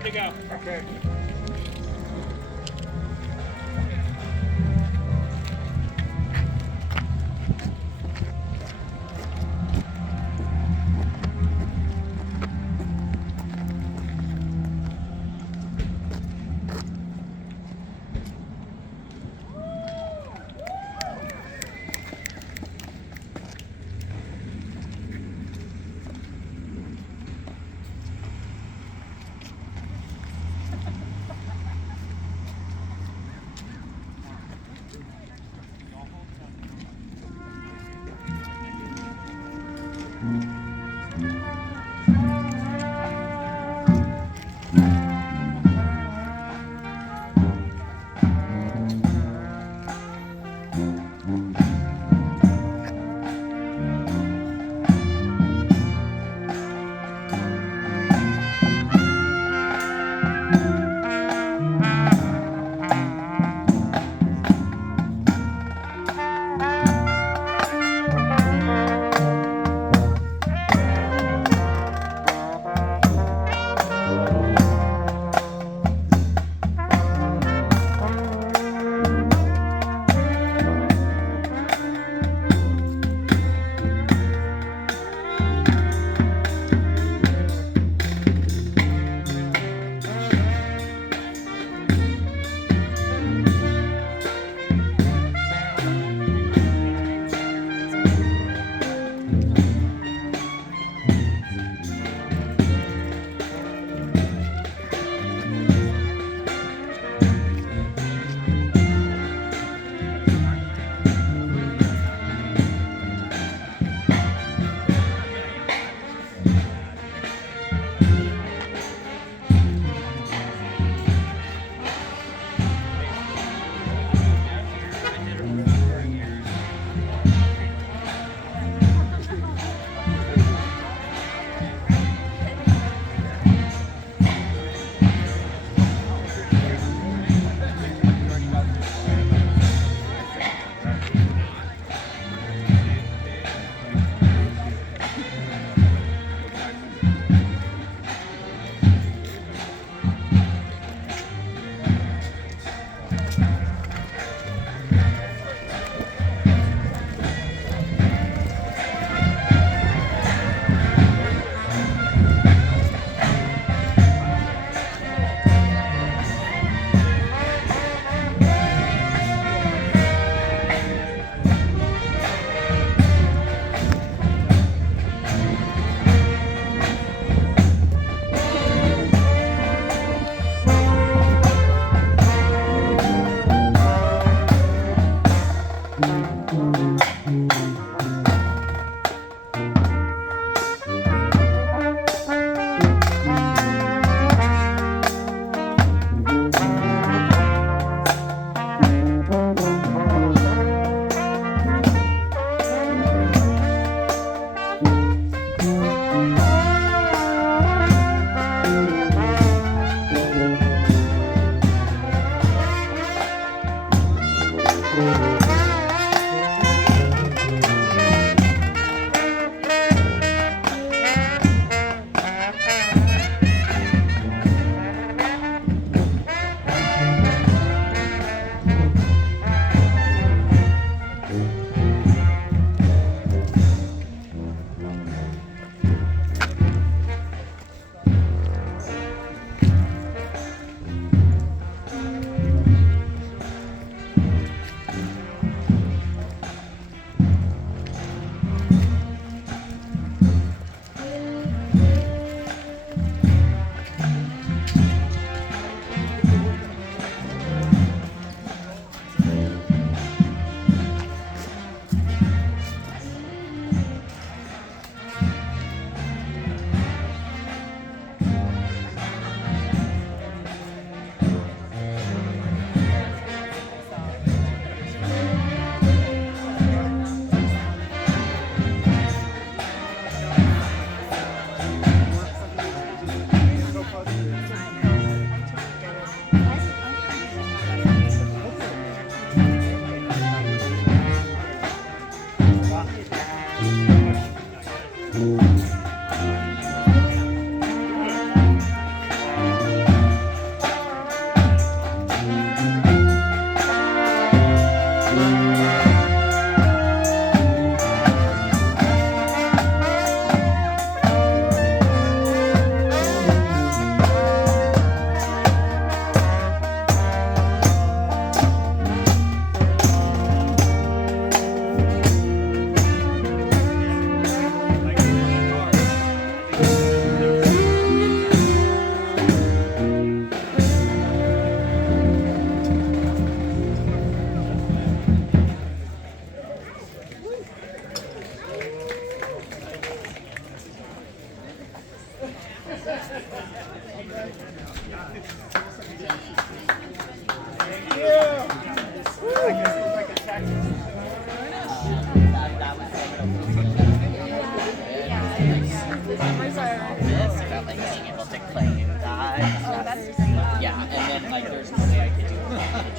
good to go. Okay. Yeah, and then like there's no way I could do it.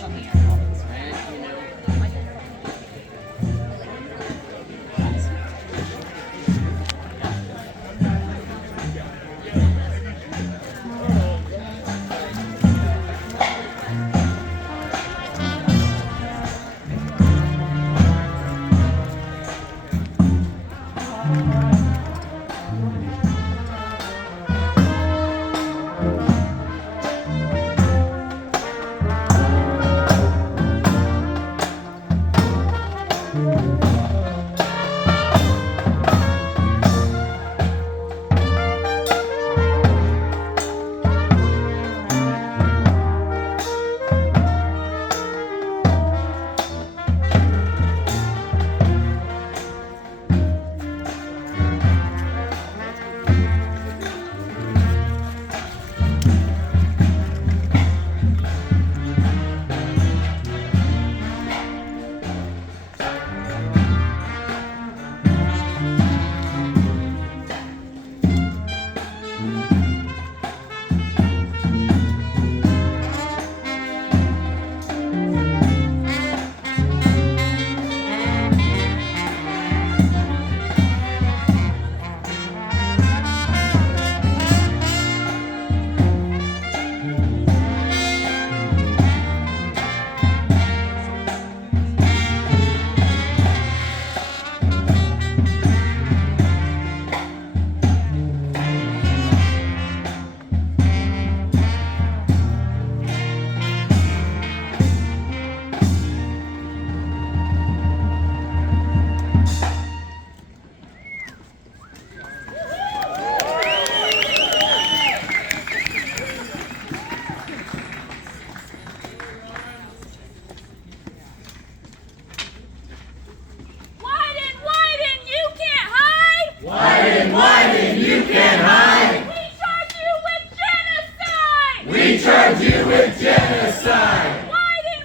charge you with genocide. Wyden,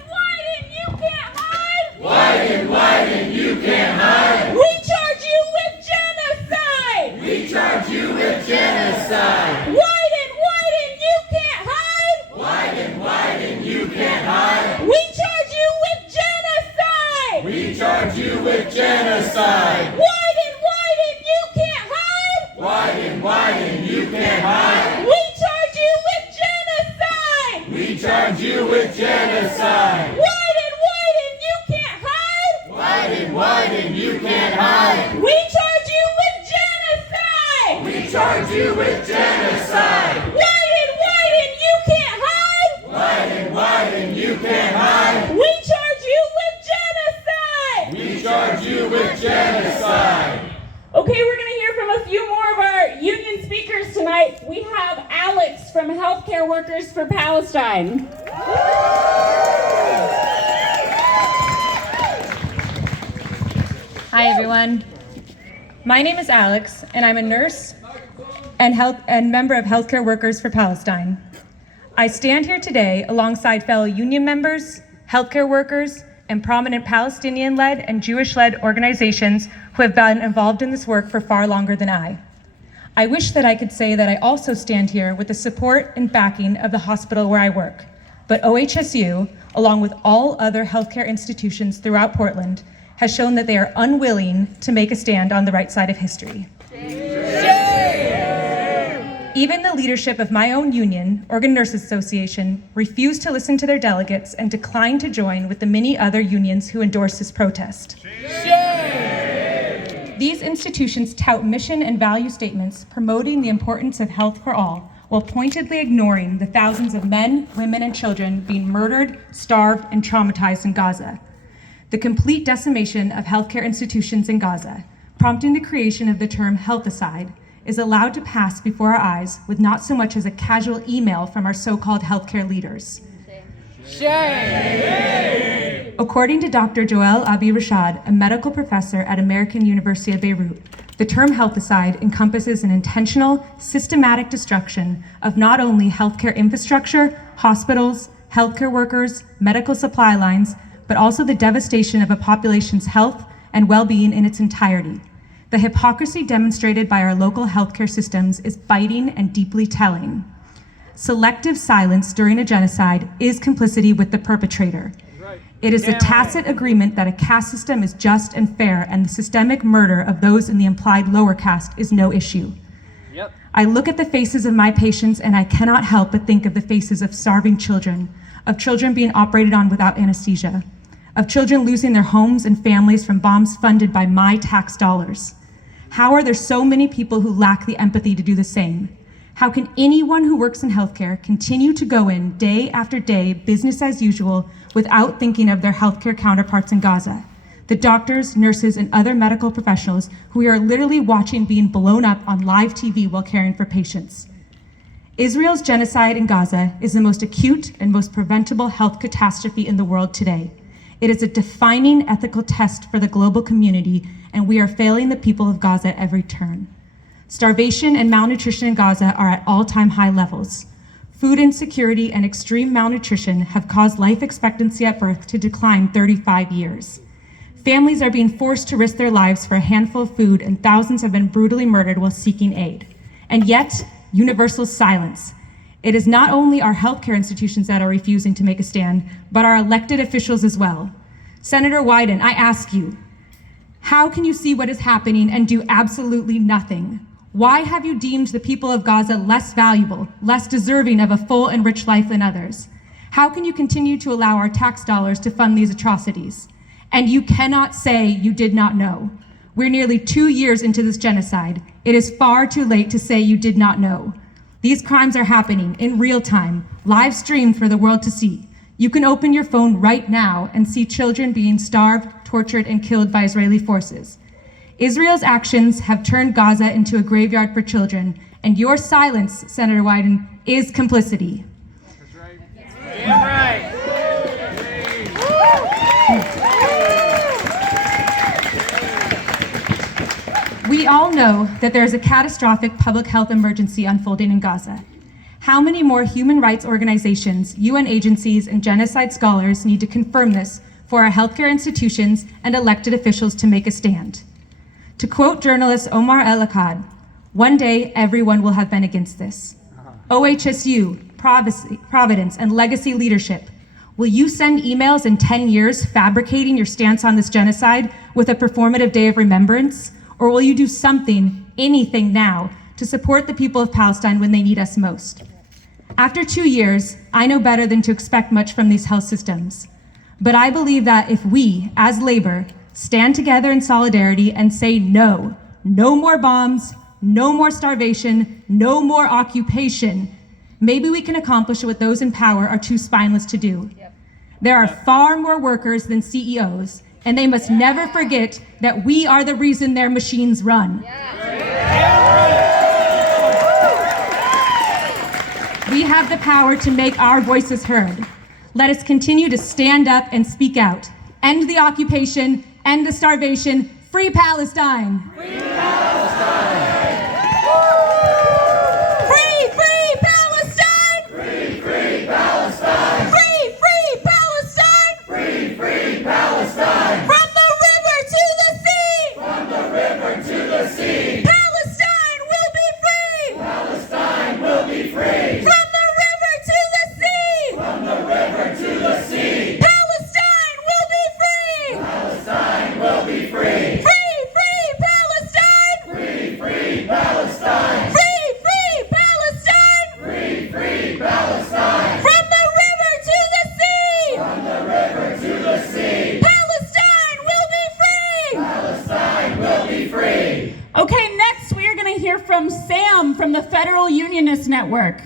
you can't hide. Wyden, you can't hide. We charge you with genocide. We charge you with genocide. Wyden, you can't hide. Wyden, you can't hide. We charge you with genocide. We charge you with genocide. Wyden, you can't hide. Wyden, you can't hide. We charge you with genocide. We charge you with genocide. Wyden, you can't hide. Wyden, you can't hide. We charge you with genocide. We charge you with genocide. Wyden, you can't hide. Wyden, you can't hide. We charge you with genocide. We charge you with genocide. Okay, we're going to hear from a few more of our union speakers tonight. We have Alex from Healthcare Workers for Palestine. Hi everyone. My name is Alex and I'm a nurse and member of Healthcare Workers for Palestine. I stand here today alongside fellow union members, healthcare workers, and prominent Palestinian-led and Jewish-led organizations who have been involved in this work for far longer than I. I wish that I could say that I also stand here with the support and backing of the hospital where I work, but OHSU, along with all other healthcare institutions throughout Portland, has shown that they are unwilling to make a stand on the right side of history. Even the leadership of my own union, Oregon Nurses Association, refused to listen to their delegates and declined to join with the many other unions who endorsed this protest. These institutions tout mission and value statements promoting the importance of health for all, while pointedly ignoring the thousands of men, women, and children being murdered, starved, and traumatized in Gaza. The complete decimation of healthcare institutions in Gaza, prompting the creation of the term healthicide, is allowed to pass before our eyes with not so much as a casual email from our so-called healthcare leaders. Shame! According to Dr. Joel Abi Rashad, a medical professor at American University of Beirut, The term healthicide encompasses an intentional, systematic destruction of not only healthcare infrastructure, hospitals, healthcare workers, medical supply lines, but also the devastation of a population's health and well-being in its entirety. The hypocrisy demonstrated by our local healthcare systems is biting and deeply telling. Selective silence during a genocide is complicity with the perpetrator. It is a tacit agreement that a caste system is just and fair, and the systemic murder of those in the implied lower caste is no issue. Yep. I look at the faces of my patients and I cannot help but think of the faces of starving children, of children being operated on without anesthesia, of children losing their homes and families from bombs funded by my tax dollars. How are there so many people who lack the empathy to do the same? How can anyone who works in healthcare continue to go in day after day, business as usual, without thinking of their healthcare counterparts in Gaza? The doctors, nurses, and other medical professionals who we are literally watching being blown up on live TV while caring for patients. Israel's genocide in Gaza is the most acute and most preventable health catastrophe in the world today. It is a defining ethical test for the global community, and we are failing the people of Gaza at every turn. Starvation and malnutrition in Gaza are at all-time high levels. Food insecurity and extreme malnutrition have caused life expectancy at birth to decline 35 years. Families are being forced to risk their lives for a handful of food, and thousands have been brutally murdered while seeking aid. And yet, universal silence. It is not only our healthcare institutions that are refusing to make a stand, but our elected officials as well. Senator Wyden, I ask you, how can you see what is happening and do absolutely nothing? Why have you deemed the people of Gaza less valuable, less deserving of a full and rich life than others? How can you continue to allow our tax dollars to fund these atrocities? And you cannot say you did not know. We're nearly 2 years into this genocide. It is far too late to say you did not know. These crimes are happening in real time, live streamed for the world to see. You can open your phone right now and see children being starved, tortured, and killed by Israeli forces. Israel's actions have turned Gaza into a graveyard for children, and your silence, Senator Wyden, is complicity. That's right. Damn right. We all know that there is a catastrophic public health emergency unfolding in Gaza. How many more human rights organizations, UN agencies, and genocide scholars need to confirm this for our healthcare institutions and elected officials to make a stand? To quote journalist Omar El-Akkad, one day everyone will have been against this. OHSU, Providence, and legacy leadership, will you send emails in 10 years fabricating your stance on this genocide with a performative day of remembrance? Or will you do something, anything now, to support the people of Palestine when they need us most? After 2 years, I know better than to expect much from these health systems. But I believe that if we, as labor, stand together in solidarity and say no, no more bombs, no more starvation, no more occupation, maybe we can accomplish what those in power are too spineless to do. There are far more workers than CEOs, and they must never forget that we are the reason their machines run. We have the power to make our voices heard. Let us continue to stand up and speak out. End the occupation, end the starvation, free Palestine! Free Palestine! Free, free Palestine! Free, free Palestine! Free, free Palestine! Free, free Palestine! From the river to the sea! From the river to the sea! Palestine will be free! Palestine will be free! From the river to the sea! From the river to the sea! Palestine will be free! Palestine will be free! Free, free Palestine! Free, free Palestine! Free, free Palestine! Free, free Palestine! From the river to the sea! From the river to the sea! Palestine will be free! Palestine will be free! Okay, next we are going to hear from Sam from the Federal Unionist Network.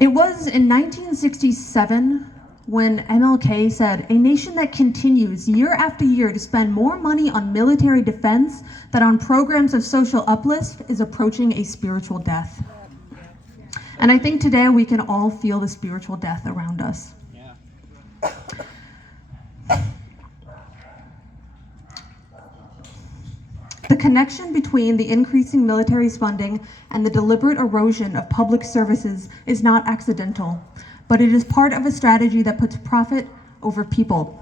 It was in 1967 when MLK said, "A nation that continues year after year to spend more money on military defense than on programs of social uplift is approaching a spiritual death." And I think today we can all feel the spiritual death around us. Yeah. The connection between the increasing military funding and the deliberate erosion of public services is not accidental, but it is part of a strategy that puts profit over people.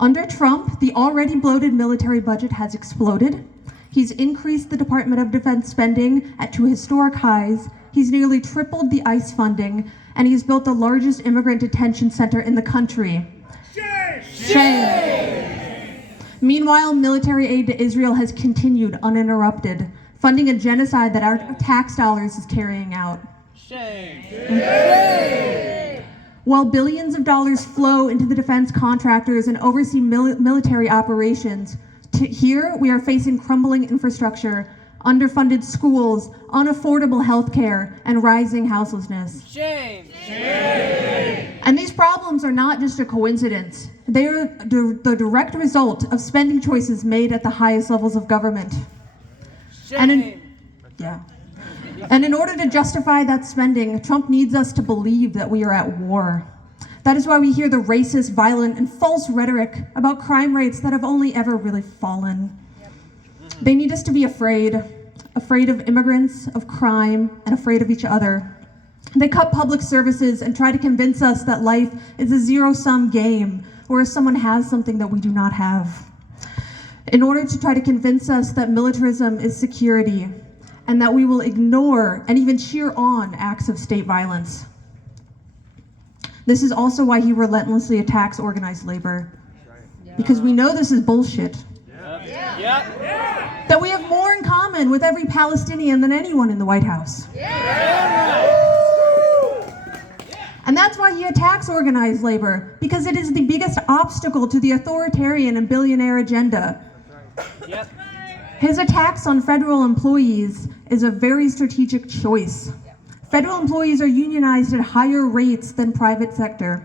Under Trump, the already bloated military budget has exploded. He's increased the Department of Defense spending to historic highs. He's nearly tripled the ICE funding, and he's built the largest immigrant detention center in the country. Shame! Meanwhile, military aid to Israel has continued uninterrupted, funding a genocide that our tax dollars is carrying out. Shame. While billions of dollars flow into the defense contractors and oversee military operations, here we are facing crumbling infrastructure, underfunded schools, unaffordable health care, and rising houselessness. Shame. And these problems are not just a coincidence. They are the direct result of spending choices made at the highest levels of government. Shame. And in order to justify that spending, Trump needs us to believe that we are at war. That is why we hear the racist, violent, and false rhetoric about crime rates that have only ever really fallen. They need us to be afraid of immigrants, of crime, and afraid of each other. They cut public services and try to convince us that life is a zero-sum game, where someone has something that we do not have. In order to try to convince us that militarism is security, and that we will ignore and even cheer on acts of state violence. This is also why he relentlessly attacks organized labor. Because we know this is bullshit. That we have more in common with every Palestinian than anyone in the White House. And that's why he attacks organized labor, because it is the biggest obstacle to the authoritarian and billionaire agenda. His attacks on federal employees is a very strategic choice. Federal employees are unionized at higher rates than private sector.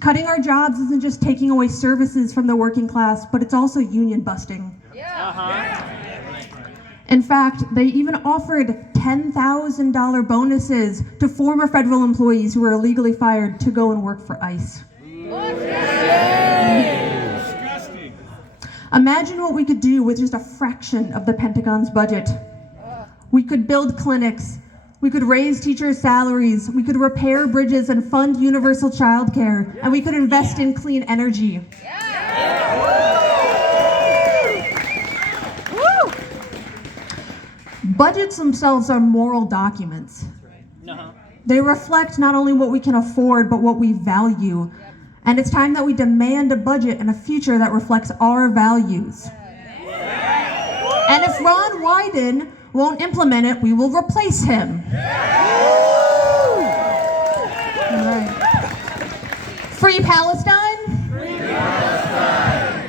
Cutting our jobs isn't just taking away services from the working class, but it's also union busting. In fact, they even offered $10,000 bonuses to former federal employees who were illegally fired to go and work for ICE. Imagine what we could do with just a fraction of the Pentagon's budget. We could build clinics, we could raise teachers' salaries, we could repair bridges and fund universal childcare, and we could invest in clean energy. Budgets themselves are moral documents. They reflect not only what we can afford, but what we value. And it's time that we demand a budget and a future that reflects our values. And if Ron Wyden won't implement it, we will replace him. All right. Free Palestine? Free Palestine!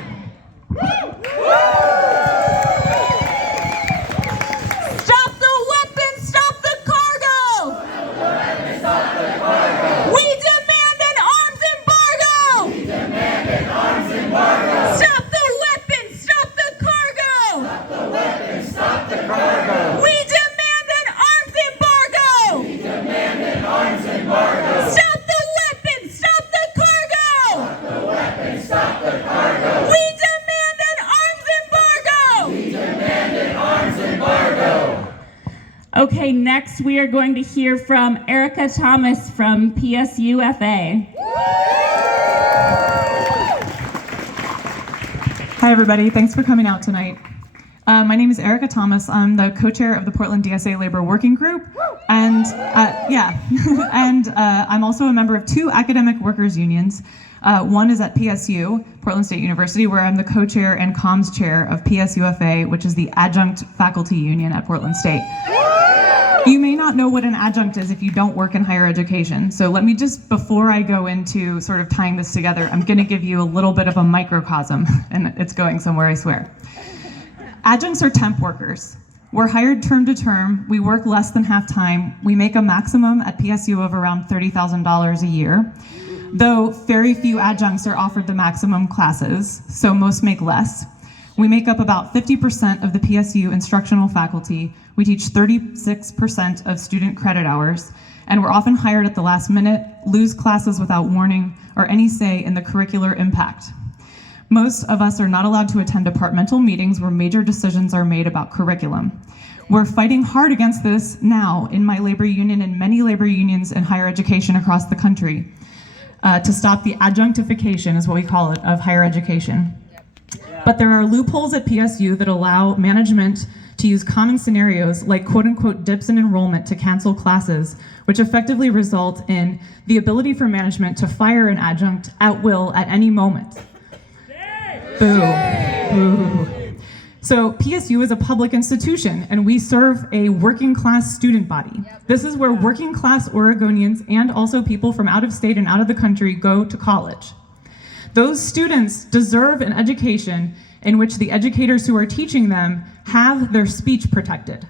Stop the weapons, stop the cargo! Stop the weapons, stop the cargo! We demand an arms embargo! We demand an arms embargo! Stop the weapons, stop the cargo! Stop the weapons, stop the cargo! We demand an arms embargo! We demand an arms embargo! Stop the weapons, stop the cargo! Stop the weapons, stop the cargo! We demand an arms embargo! We demand an arms embargo! Okay, next we are going to hear from Erica Thomas from PSUFA. Hi everybody, thanks for coming out tonight. My name is Erica Thomas. I'm the co-chair of the Portland DSA Labor Working Group, and I'm also a member of two academic workers unions. One is at PSU, Portland State University, where I'm the co-chair and comms chair of PSUFA, which is the adjunct faculty union at Portland State. You may not know what an adjunct is if you don't work in higher education. So let me just, before I go into sort of tying this together, I'm gonna give you a little bit of a microcosm, and it's going somewhere, I swear. Adjuncts are temp workers. We're hired term to term, we work less than half time, we make a maximum at PSU of around $30,000 a year, though very few adjuncts are offered the maximum classes, so most make less. We make up about 50% of the PSU instructional faculty. We teach 36% of student credit hours, and were often hired at the last minute, lose classes without warning, or any say in the curricular impact. Most of us are not allowed to attend departmental meetings where major decisions are made about curriculum. We're fighting hard against this now in my labor union and many labor unions in higher education across the country to stop the adjunctification, is what we call it, of higher education. But there are loopholes at PSU that allow management to use common scenarios like quote-unquote dips in enrollment to cancel classes, which effectively result in the ability for management to fire an adjunct at will at any moment. Boo. Boo. So PSU is a public institution, and we serve a working class student body. This is where working class Oregonians and also people from out of state and out of the country go to college. Those students deserve an education in which the educators who are teaching them have their speech protected.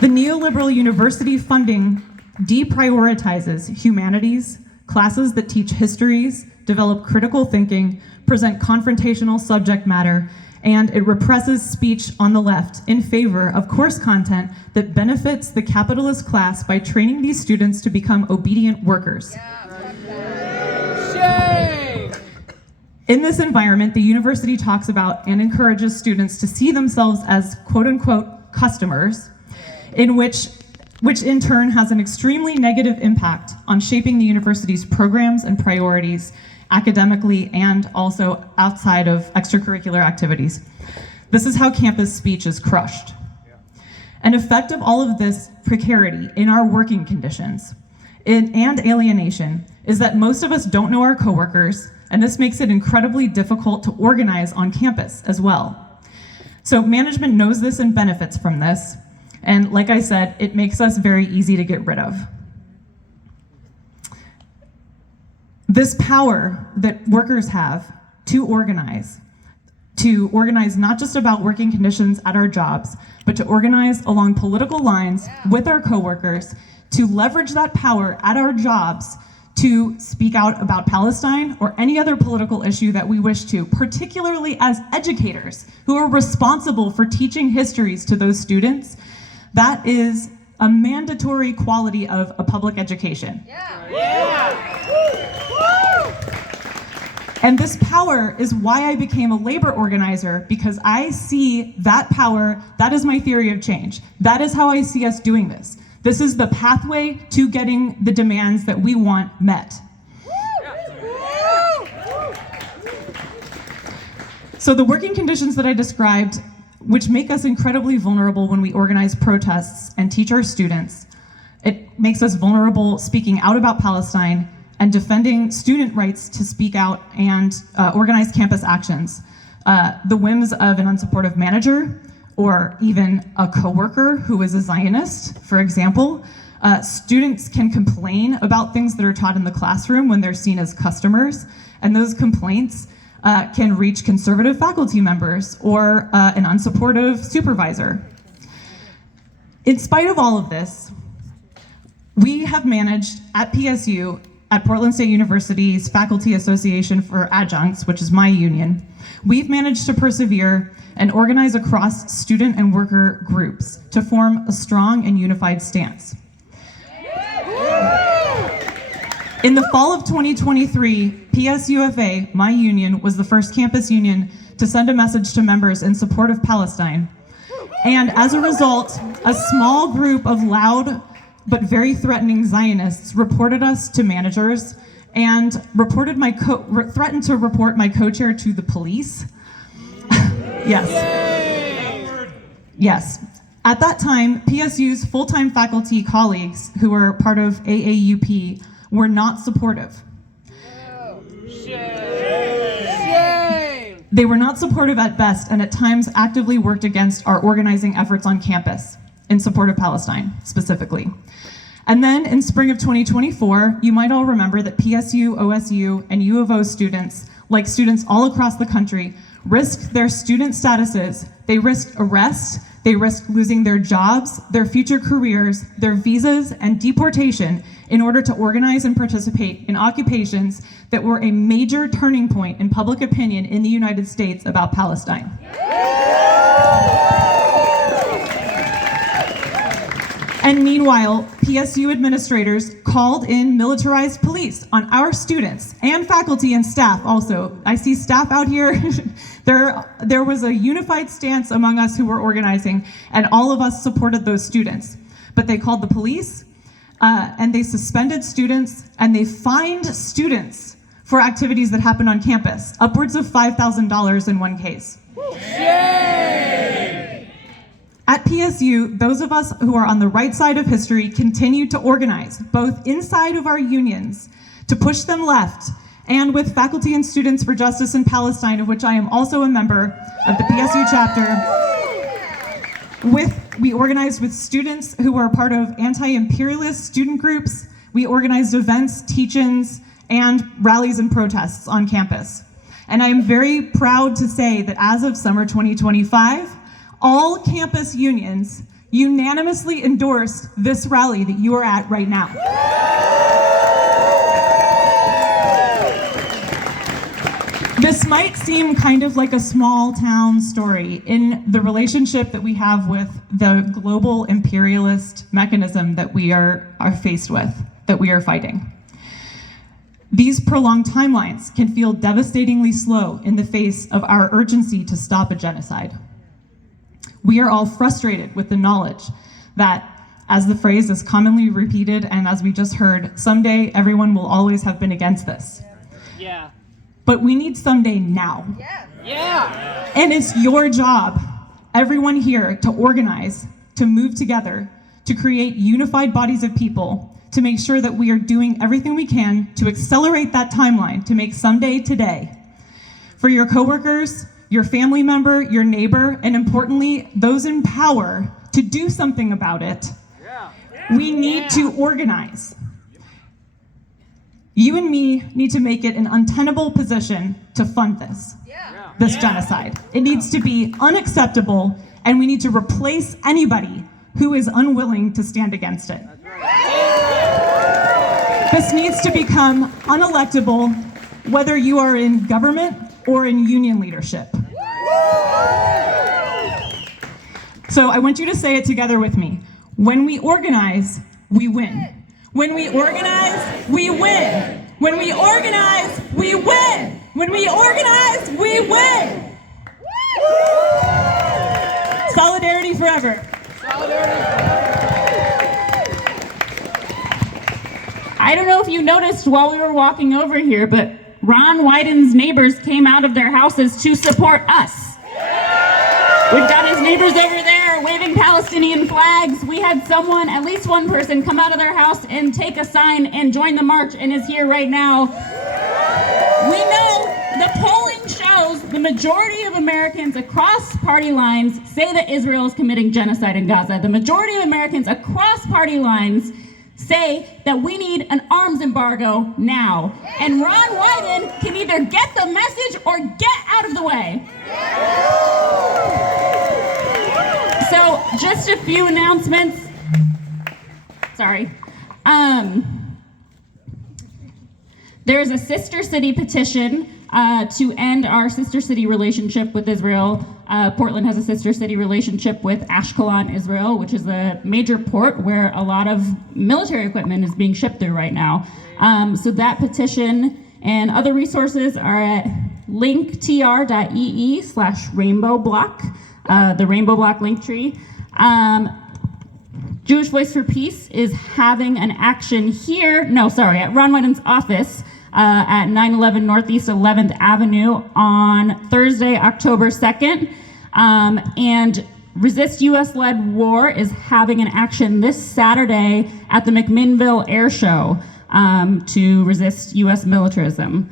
The neoliberal university funding deprioritizes humanities, classes that teach histories, develop critical thinking, present confrontational subject matter, and it represses speech on the left in favor of course content that benefits the capitalist class by training these students to become obedient workers. In this environment, the university talks about and encourages students to see themselves as quote-unquote customers, which in turn has an extremely negative impact on shaping the university's programs and priorities academically and also outside of extracurricular activities. This is how campus speech is crushed. An effect of all of this precarity in our working conditions and alienation is that most of us don't know our coworkers, and this makes it incredibly difficult to organize on campus as well. So management knows this and benefits from this, and like I said, it makes us very easy to get rid of. This power that workers have to organize not just about working conditions at our jobs, but to organize along political lines with our coworkers, to leverage that power at our jobs to speak out about Palestine or any other political issue that we wish to, particularly as educators who are responsible for teaching histories to those students. That is a mandatory quality of a public education. And this power is why I became a labor organizer, because I see that power, that is my theory of change. That is how I see us doing this. This is the pathway to getting the demands that we want met. So the working conditions that I described, which make us incredibly vulnerable when we organize protests and teach our students, it makes us vulnerable speaking out about Palestine and defending student rights to speak out and organize campus actions. The whims of an unsupportive manager, or even a coworker who is a Zionist, for example. Students can complain about things that are taught in the classroom when they're seen as customers, and those complaints can reach conservative faculty members or an unsupportive supervisor. In spite of all of this, we have managed at PSU, at Portland State University's Faculty Association for Adjuncts, which is my union, we've managed to persevere and organize across student and worker groups to form a strong and unified stance. In the fall of 2023, PSUFA, my union, was the first campus union to send a message to members in support of Palestine. And as a result, a small group of loud but very threatening Zionists reported us to managers and threatened to report my co-chair to the police. Yes. Yes. At that time, PSU's full-time faculty colleagues who were part of AAUP were not supportive. They were not supportive at best, and at times actively worked against our organizing efforts on campus in support of Palestine, specifically. And then in spring of 2024, you might all remember that PSU, OSU, and U of O students, like students all across the country, risked their student statuses. They risked arrest, they risked losing their jobs, their future careers, their visas, and deportation in order to organize and participate in occupations that were a major turning point in public opinion in the United States about Palestine. And meanwhile, PSU administrators called in militarized police on our students and faculty and staff also. I see staff out here. There was a unified stance among us who were organizing, and all of us supported those students. But they called the police, and they suspended students, and they fined students for activities that happened on campus, upwards of $5,000 in one case. Yay! At PSU, those of us who are on the right side of history continue to organize, both inside of our unions, to push them left, and with Faculty and Students for Justice in Palestine, of which I am also a member of the PSU chapter. We organized with students who were part of anti-imperialist student groups. We organized events, teach-ins, and rallies and protests on campus. And I am very proud to say that as of summer 2025, all campus unions unanimously endorsed this rally that you are at right now. This might seem kind of like a small town story in the relationship that we have with the global imperialist mechanism that we are faced with, that we are fighting. These prolonged timelines can feel devastatingly slow in the face of our urgency to stop a genocide. We are all frustrated with the knowledge that, as the phrase is commonly repeated and as we just heard, someday everyone will always have been against this. Yeah. But we need someday now. Yeah. And it's your job, everyone here, to organize, to move together, to create unified bodies of people, to make sure that we are doing everything we can to accelerate that timeline, to make someday today. For your coworkers, your family member, your neighbor, and importantly, those in power to do something about it, we need to organize. You and me need to make it an untenable position to fund this genocide. It needs to be unacceptable, and we need to replace anybody who is unwilling to stand against it. This needs to become unelectable, whether you are in government or in union leadership. So I want you to say it together with me. When we organize, we win. When we organize, we win. When we organize, we win. When we organize, we win. Solidarity forever. I don't know if you noticed while we were walking over here, but Ron Wyden's neighbors came out of their houses to support us. We've got his neighbors over there waving Palestinian flags. We had someone, at least one person, come out of their house and take a sign and join the march and is here right now. We know the polling shows the majority of Americans across party lines say that Israel is committing genocide in Gaza. The majority of Americans across party lines say that we need an arms embargo now. And Ron Wyden can either get the message or get out of the way. So just a few announcements. Sorry. There's a sister city petition to end our sister city relationship with Israel. Portland has a sister city relationship with Ashkelon, Israel, which is a major port where a lot of military equipment is being shipped through right now. So that petition and other resources are at linktr.ee/rainbowblock, the Rainbow Block link tree. Jewish Voice for Peace is having an action here, at Ron Wyden's office at 911 Northeast 11th Avenue on Thursday, October 2nd. And Resist US-Led War is having an action this Saturday at the McMinnville Air Show to resist US militarism.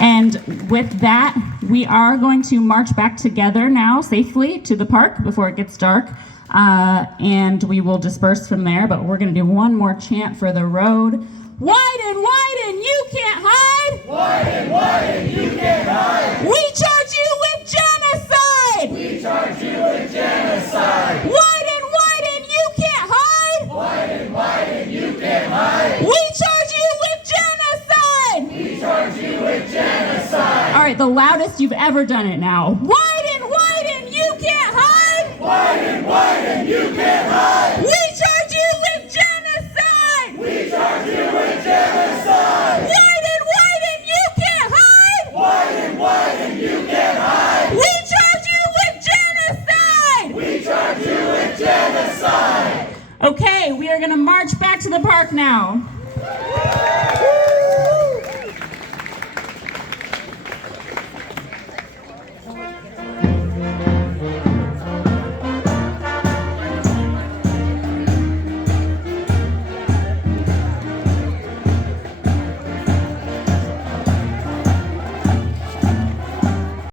And with that, we are going to march back together now safely to the park before it gets dark. And we will disperse from there, but we're going to do one more chant for the road. Wyden, Wyden, you can't hide! Wyden, Wyden, you can't hide! We charge you with genocide! We charge you with genocide! Wyden, Wyden, you can't hide! Wyden, Wyden, you can't hide! We charge you with genocide! We charge you with genocide! All right, the loudest you've ever done it now. Wyden, Wyden, you can't hide! Wyden, you can't hide. We charge you with genocide! We charge you with genocide. Wyden, you can't hide! Wyden, you can't hide. We charge you with genocide! We charge you with genocide. Okay, we are gonna march back to the park now.